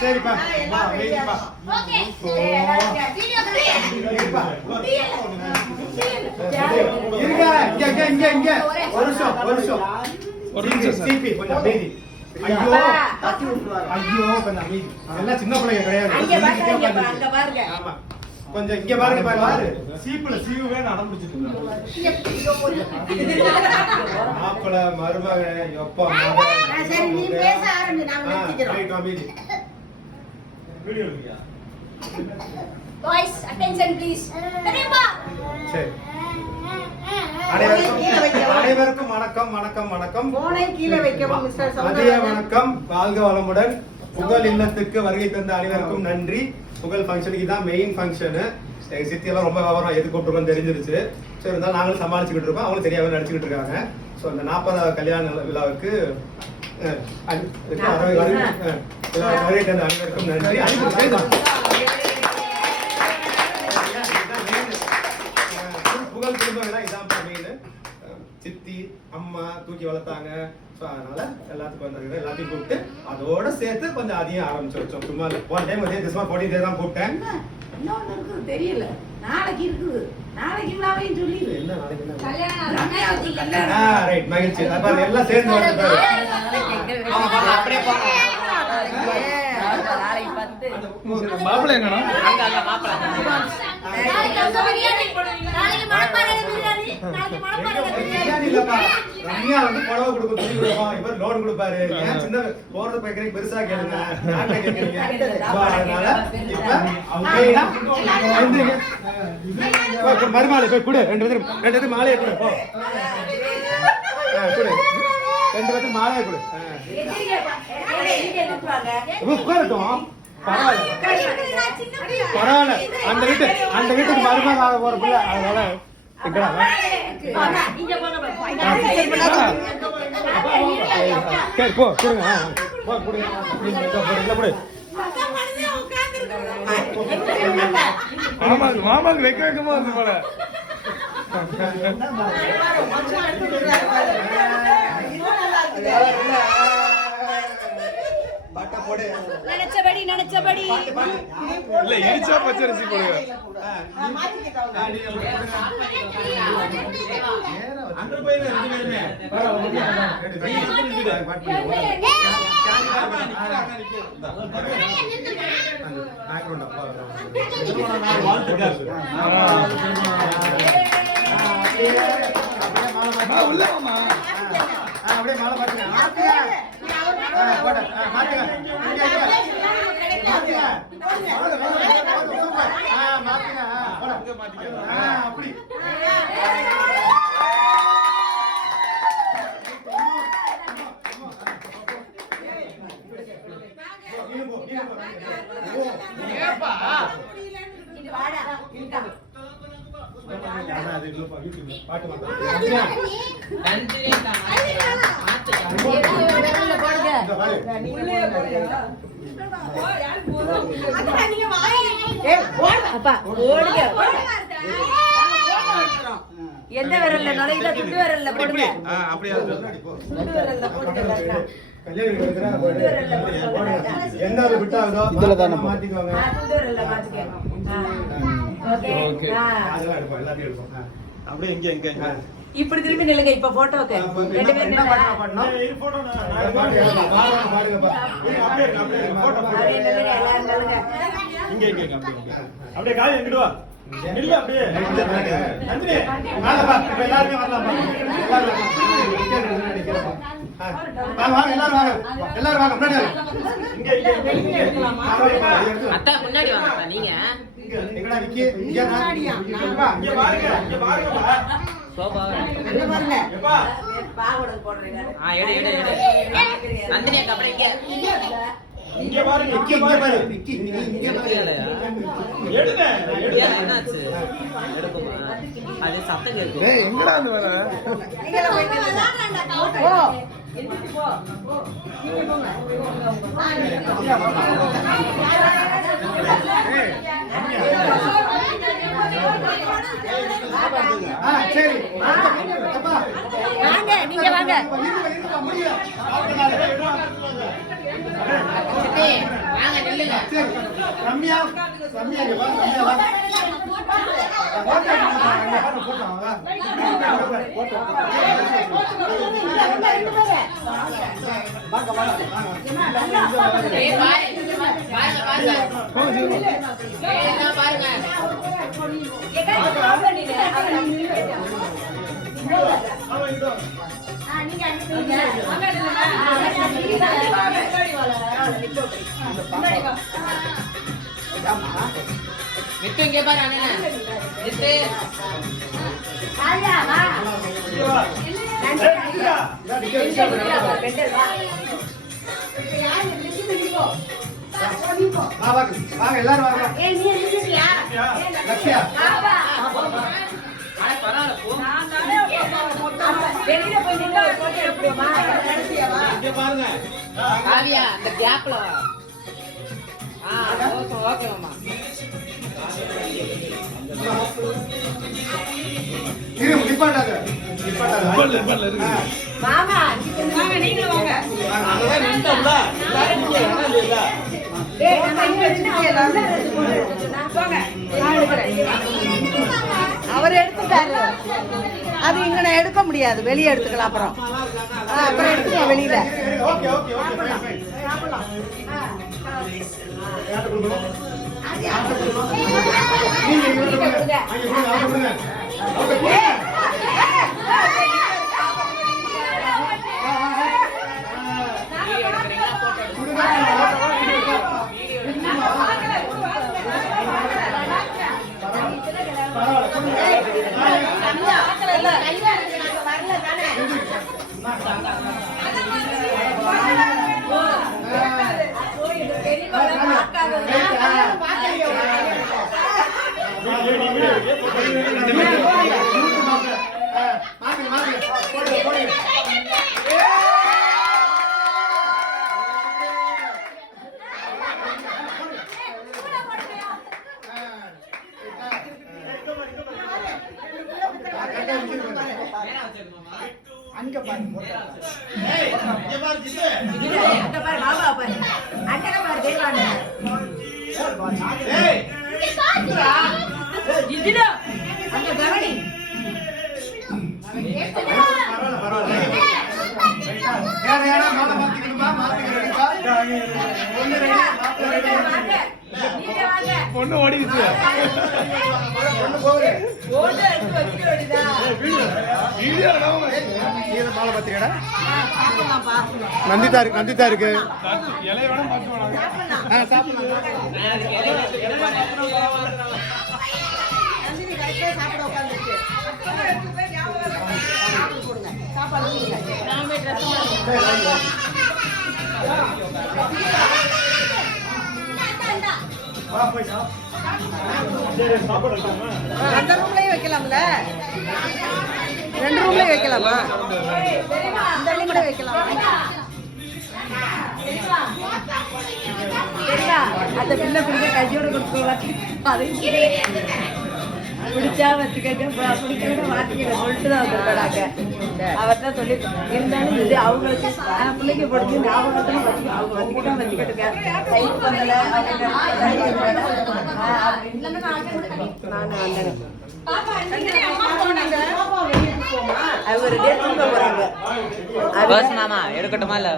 சரிப்பா வா வெயிப்பா இங்க ஒரு நிமிஷம் சிபி கொஞ்சம் அமைதி ஐயோ கொஞ்சம் அமைதி எல்லாம் சின்ன பிள்ளைங்க கிடையாது ஆமா கொஞ்சம் இங்க பாருங்க சீப்புல சீவுவே நடந்துச்சிட்டு மாப்பிள மருமக எப்பா சரி நீ பேச ஆரம்பி நான் நிறுத்திக்கிறோம் அமைதி வீடியோ எடுக்கியா Boys, attention please. தெரியுமா? சரி. அனைவருக்கும் வணக்கம். போனை கீழே வைக்கவும் மிஸ்டர் சௌந்தரராஜன். மதிய வணக்கம். வாழ்க வளமுடன். புகழ் இல்லத்துக்கு வருகை தந்த அனைவருக்கும் நன்றி. புகழ் ஃபங்க்ஷனுக்கு தான் மெயின் ஃபங்க்ஷனு. எங்க சித்தி எல்லாம் ரொம்ப விவரம் எது கூப்பிட்டுருக்கோம் தெரிஞ்சிருச்சு. சரி இருந்தாலும் நாங்களும் சமாளிச்சுக்கிட்டு இருக்கோம். அவங்களும் தெரியாம நடிச்சுக்கிட்டு இருக்காங்க. ஸோ அந்த 40வது கல்யாண விழாவுக்கு வருகை தந்த அனைவருக்கும் நன்றி. புகழ் குடும்பம் இதான் மெயின். சித்தி அம்மா தூக்கி வளர்த்தாங்க. ஸோ அதனால எல்லாத்துக்கும் வந்தாங்க. எல்லாத்தையும் கூப்பிட்டு அதோட சேர்த்து கொஞ்சம் அதையும் ஆரம்பிச்சு வச்சோம். சும்மா போன டைம் அதே திசமா போட்டி தான் கூப்பிட்டேன். இன்னொன்னு இருக்குது தெரியல. நாளைக்கு இருக்குது. நாளைக்கு விழாவையும் சொல்லிடு. என்ன நாளைக்கு என்ன கல்யாணம். ரைட் மகிழ்ச்சி. அப்புறம் எல்லாம் சேர்ந்து வந்து அப்படியே போங்க. நாளைக்கு 10 மாப்பிள்ளை எங்கடா அங்க மாப்பிள்ளை. நாளைக்கு மணப்பாறை பிரியாணி. நாளைக்கு மணப்பாறை பிரியாணி. இல்லப்பா ரம்யா வந்து புடவை கொடுக்க துணி கொடுப்போம். இவர் லோன் கொடுப்பாரு. ஏன் சின்ன போறது பேக்கறீங்க பெருசா கேளுங்க. நாட்டை கேக்குறீங்க. அதனால இப்ப மருமாலை போய் கொடு. ரெண்டு பேரும் மாலையை கொடு. போ கொடு. ரெண்டு பேரும் மாலையை கொடு. உட்காரட்டும். பரவாயில்ல. அந்த வீட்டுக்கு மருமக ஒரு பிள்ளை அதனால சரி போ கொடுங்க மாமாக்கு வைக்க வைக்கமா இருந்து போல நினைச்சபடி இல்ல இடிச்சா பச்சரிசி போடுங்க உள்ள அப்படியே மாலை பாத்துங்க. அப்படி எந்த விரல்ல நுழையுதா துண்டு விரல்ல போடுங்க. எந்த விட்டாதோ இதுல தான மாத்திக்குவாங்க. துண்டு விரல்ல மாத்திக்கங்க. ஓகே. அதெல்லாம் எடுப்போம். எல்லாத்தையும் எடுப்போம். அப்படியே எங்க இப்படி திரும்பி நில்லுங்க. இப்ப போட்டோக்கு ரெண்டு பேரும் என்ன பண்ணணும்? இது போட்டோ நான் பாருங்கப்பா. அப்படியே போட்டோ எல்லாரும் நில்லுங்க. இங்க அப்படியே காய் எங்கிட்டு வா இல்ல அப்படியே நந்தினி வாங்கப்பா. இப்ப எல்லாரும் வரலாம்ப்பா. எல்லாரும் வாங்க முன்னாடி அத்தா முன்னாடி வாங்க. நீங்க எங்கடா விக்கி இங்க பாருங்கப்பா. சோபா அங்க பாருங்க. எப்பா பாவட போடுறீங்க. எடு நந்தினியா கபடிங்க. இங்க பாருங்க விக்கி இங்க பாரு. எடுங்க என்னாச்சு எடுக்குமா அது சத்தம் கேட்கும். ஏய் எங்கடா வந்து வர நீங்களே போய் போ. எந்திரி போ. நீங்க போங்க. சரி வாங்க நீங்க வாங்க. முடியல. வாங்க நில்லுங்க. சரி. ரம்யா ரம்யா இங்க வா. ரம்யா வா. போட்டோ எடுங்க. போட்டோ வா. போட்டோ. வாங்க வாங்க வாங்க. ஏய் பாருங்க பாருங்க. எல்லாம் பாருங்க. நீங்க அனுப்புங்க. நித்து இங்க பாரு அண்ணன். நித்து. ஆயா வா. வாங்க எல்லாரும் வாங்க. ஏய் நீ நின்னுட்டியா? லட்சியா அட பரவாயில்லை போ. வெளியில போய் நின்னு ஒரு போட்டோ எடுப்போமா? இங்க பாருங்க. காவியா அந்த கேப்ல வா. ஓகே ஓகே மாமா. இரு நிப்பாட்டாத. நிப்பாட்டாத. மாமா வாங்க நீங்களும் வாங்க. அங்கதான் நின்னுட்டோம்ல. எல்லாரும் இங்க இடம் இல்ல. டேய் நம்ம இங்க வச்சிருக்கீங்க போங்க. நான் எடுக்கிறேன். அவர் எடுத்துட்டாரு. அது இங்க நான் எடுக்க முடியாது, வெளியே எடுத்துக்கலாம் அப்புறம். அப்புறம் எடுத்துக்கலாம் வெளியில. Okay okay okay fine fine. யார்ட்ட கொடுக்கணும்? நீங்க இங்க கொடுங்க. அங்க கொடுங்க. அங்க கொடுங்க. ஓகே கொடுங்க. அங்க பாருங்க. ஏய் இங்க பாரு ஜித்து. அங்க பாரு மாமா பாரு. அங்க பாரு தேவானே. ஏய் இங்க பாருடா. ஜிஜிடா. அங்க கவனி. பரவாயில்ல பரவாயில்ல. வேற யாரா மாலை மாத்திக்கணுமா? மாத்திக்கிறேன்ப்பா. ஒண்ணு ரெண்டு மாப்பிள்ளை ரெடி. நீங்க வாங்க. பொண்ணு ஓடிடுச்சு. ஒண்ணு போகுது. ஓட எடுத்து வைக்க வேண்டியதா. வீடியோ நம்ம நீ மாலை மாத்திக்கடா. பாக்கலாம் பாக்கலாம். நந்திதா இருக்கு. இலைய வேணா பார்க்க வேணாம். சாப்பிடலாம். நந்தினி கரெக்டா சாப்பிட உட்கார்ந்துச்சு. சாப்பிட்டு போடுங்க. சாப்பாடு கொடுங்க. நாமே ட்ரெஸ் வா போய் சாப்பிடு. சரி சாப்பாடு வைக்கலாமா? அந்த ரூம்லயே வைக்கலாம்ல? 2 ரூம்லயே வைக்கலாமா? இந்த ரூம் கூட வைக்கலாமா? சரியா? அந்த பிள்ளை பிடிக்க கையோட கொடுத்து பிடிச்சா வச்சுக்க பிடிக்க மாட்டிக்கிற சொல்லிட்டு தான் வந்துருக்காங்க. அவர்தான் சொல்லி இருந்தாலும் இது அவங்களுக்கு பிள்ளைக்கு பிடிச்சி ஞாபகத்துல வச்சு அவங்க வச்சுக்கிட்டா வச்சுக்கிட்டுங்க கைக்கு பண்ணல அவங்க மாமா எடுக்கட்டுமா இல்ல?